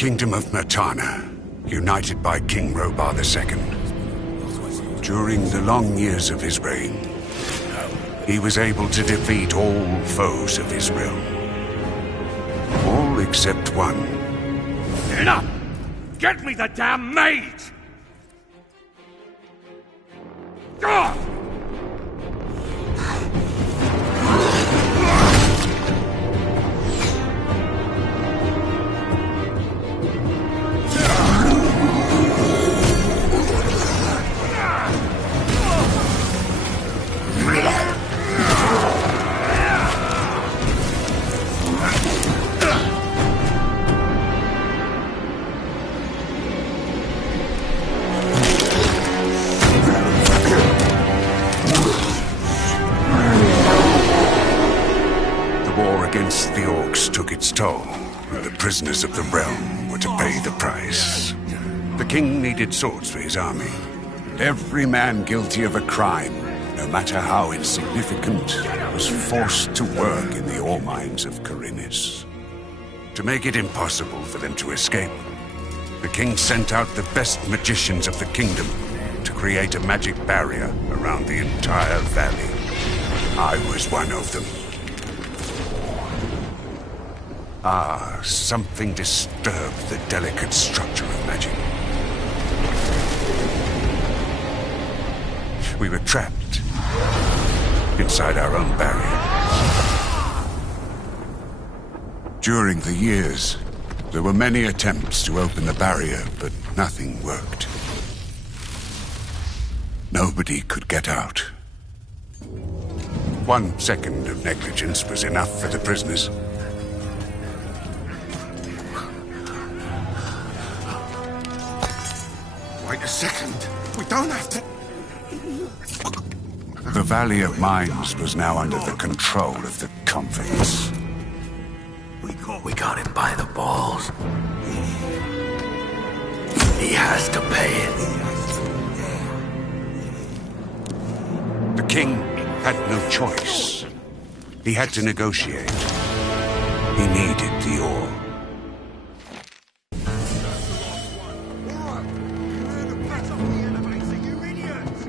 Kingdom of Mertana, united by King Robar II. During the long years of his reign, he was able to defeat all foes of his realm. All except one. Enough! Get me the damn maid! Ah! The orcs took its toll, and the prisoners of the realm were to pay the price. The king needed swords for his army, and every man guilty of a crime, no matter how insignificant, was forced to work in the ore mines of Khorinis. To make it impossible for them to escape, the king sent out the best magicians of the kingdom to create a magic barrier around the entire valley. I was one of them. Something disturbed the delicate structure of magic. We were trapped inside our own barrier. During the years, there were many attempts to open the barrier, but nothing worked. Nobody could get out. 1 second of negligence was enough for the prisoners. Wait a second. We don't have to... The Valley of Mines was now under the control of the convicts. We got him by the balls. He has to pay it. The king had no choice. He had to negotiate. He needed the ore.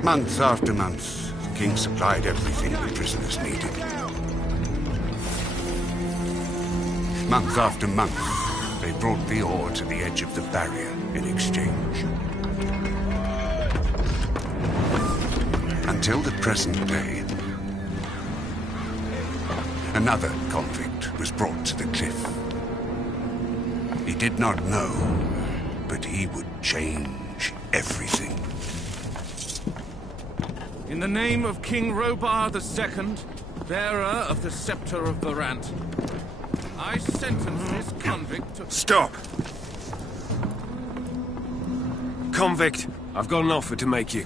Month after month, the king supplied everything the prisoners needed. Month after month, they brought the ore to the edge of the barrier in exchange. Until the present day, another convict was brought to the cliff. He did not know, but he would change everything. In the name of King Robar II, bearer of the Scepter of Varant, I sentence this convict to... Stop! Convict, I've got an offer to make you.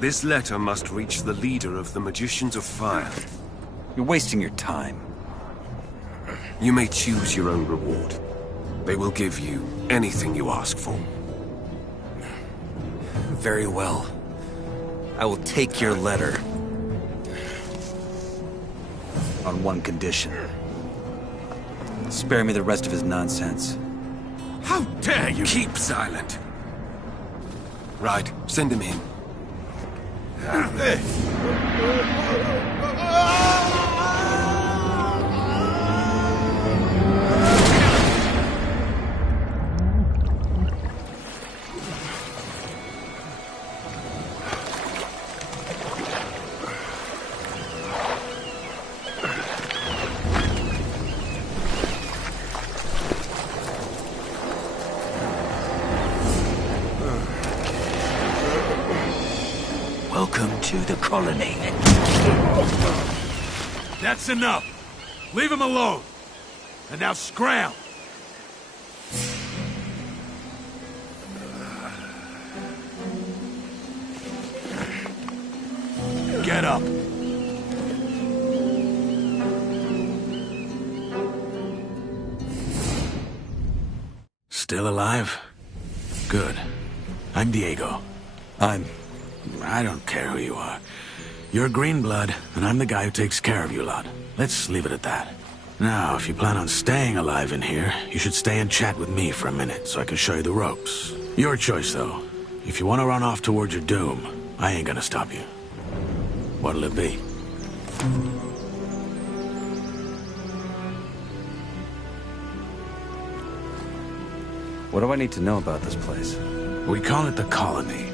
This letter must reach the leader of the Magicians of Fire. You're wasting your time. You may choose your own reward. They will give you anything you ask for. Very well. I will take your letter. On one condition. Spare me the rest of his nonsense. How dare you! Keep silent. Right, send him in. Welcome to the colony. That's enough. Leave him alone. And now scram. Get up. Still alive? Good. I'm Diego. I don't care who you are. You're green blood, and I'm the guy who takes care of you lot. Let's leave it at that. Now, if you plan on staying alive in here, you should stay and chat with me for a minute so I can show you the ropes. Your choice, though. If you want to run off towards your doom, I ain't gonna stop you. What'll it be? What do I need to know about this place? We call it the Colony.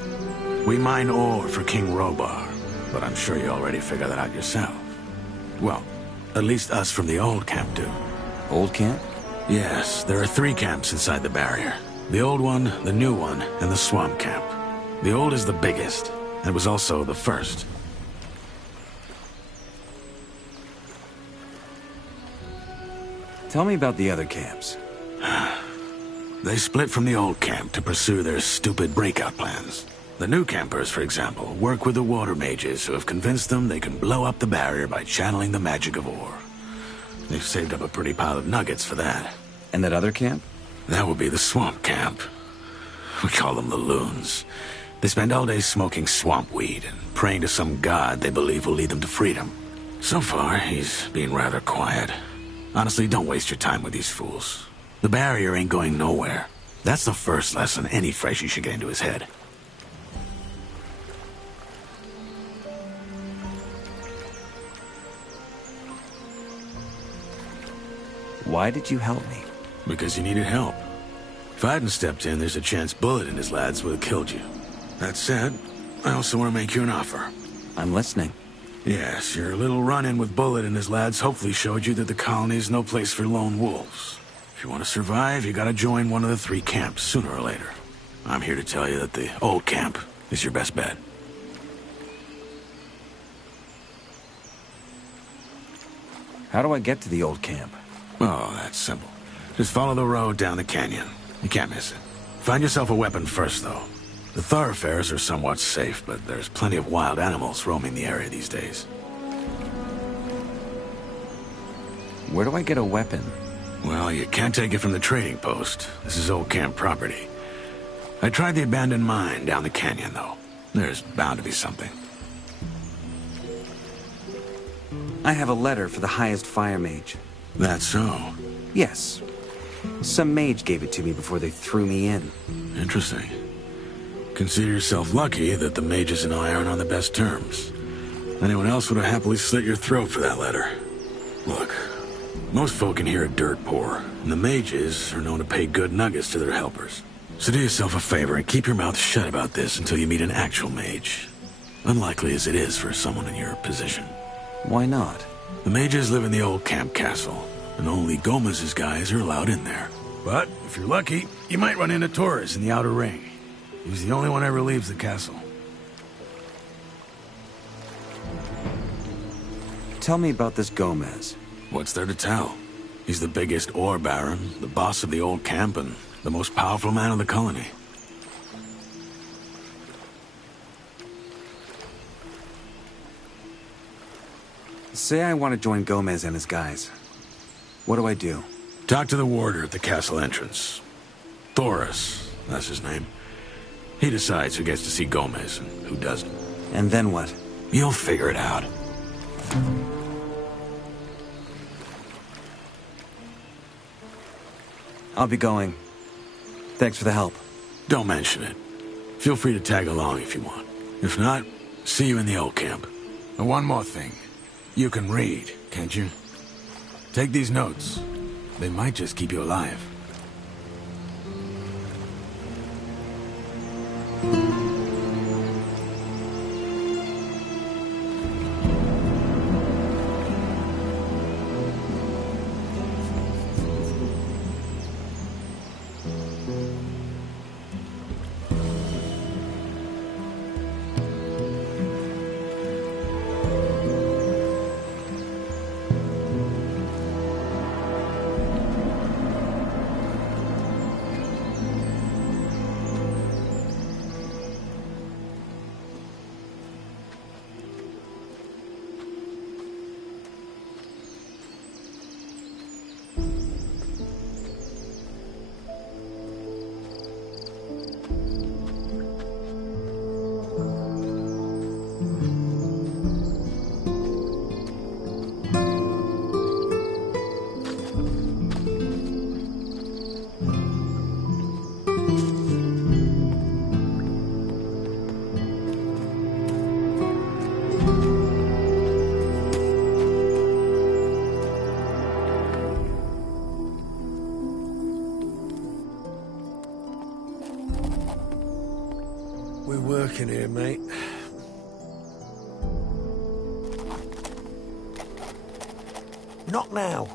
We mine ore for King Robar, but I'm sure you already figured that out yourself. Well, at least us from the old camp do. Old camp? Yes, there are 3 camps inside the barrier. The old one, the new one, and the swamp camp. The old is the biggest, and was also the first. Tell me about the other camps. They split from the old camp to pursue their stupid breakout plans. The new campers, for example, work with the water mages who have convinced them they can blow up the barrier by channeling the magic of ore. They've saved up a pretty pile of nuggets for that. And that other camp? That would be the swamp camp. We call them the loons. They spend all day smoking swamp weed and praying to some god they believe will lead them to freedom. So far, he's been rather quiet. Honestly, don't waste your time with these fools. The barrier ain't going nowhere. That's the first lesson any freshie should get into his head. Why did you help me? Because you needed help. If I hadn't stepped in, there's a chance Bullet and his lads would have killed you. That said, I also want to make you an offer. I'm listening. Yes, your little run-in with Bullet and his lads hopefully showed you that the colony is no place for lone wolves. If you want to survive, you gotta join one of the 3 camps, sooner or later. I'm here to tell you that the old camp is your best bet. How do I get to the old camp? Oh, that's simple. Just follow the road down the canyon. You can't miss it. Find yourself a weapon first, though. The thoroughfares are somewhat safe, but there's plenty of wild animals roaming the area these days. Where do I get a weapon? Well, you can't take it from the trading post. This is old camp property. I tried the abandoned mine down the canyon, though. There's bound to be something. I have a letter for the highest fire mage. That's so. Yes. Some mage gave it to me before they threw me in. Interesting. Consider yourself lucky that the mages and I aren't on the best terms. Anyone else would have happily slit your throat for that letter. Look, most folk in here are dirt poor, and the mages are known to pay good nuggets to their helpers. So do yourself a favor and keep your mouth shut about this until you meet an actual mage. Unlikely as it is for someone in your position. Why not? The mages live in the old camp castle, and only Gomez's guys are allowed in there. But if you're lucky, you might run into Torres in the outer ring. He's the only one ever leaves the castle. Tell me about this Gomez. What's there to tell? He's the biggest ore baron, the boss of the old camp, and the most powerful man of the colony. Say I want to join Gomez and his guys. What do I do? Talk to the warder at the castle entrance. Thoris, that's his name. He decides who gets to see Gomez and who doesn't. And then what? You'll figure it out. I'll be going. Thanks for the help. Don't mention it. Feel free to tag along if you want. If not, see you in the old camp. And one more thing. You can read, can't you? Take these notes. They might just keep you alive. working here, mate. Not now.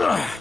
Ugh!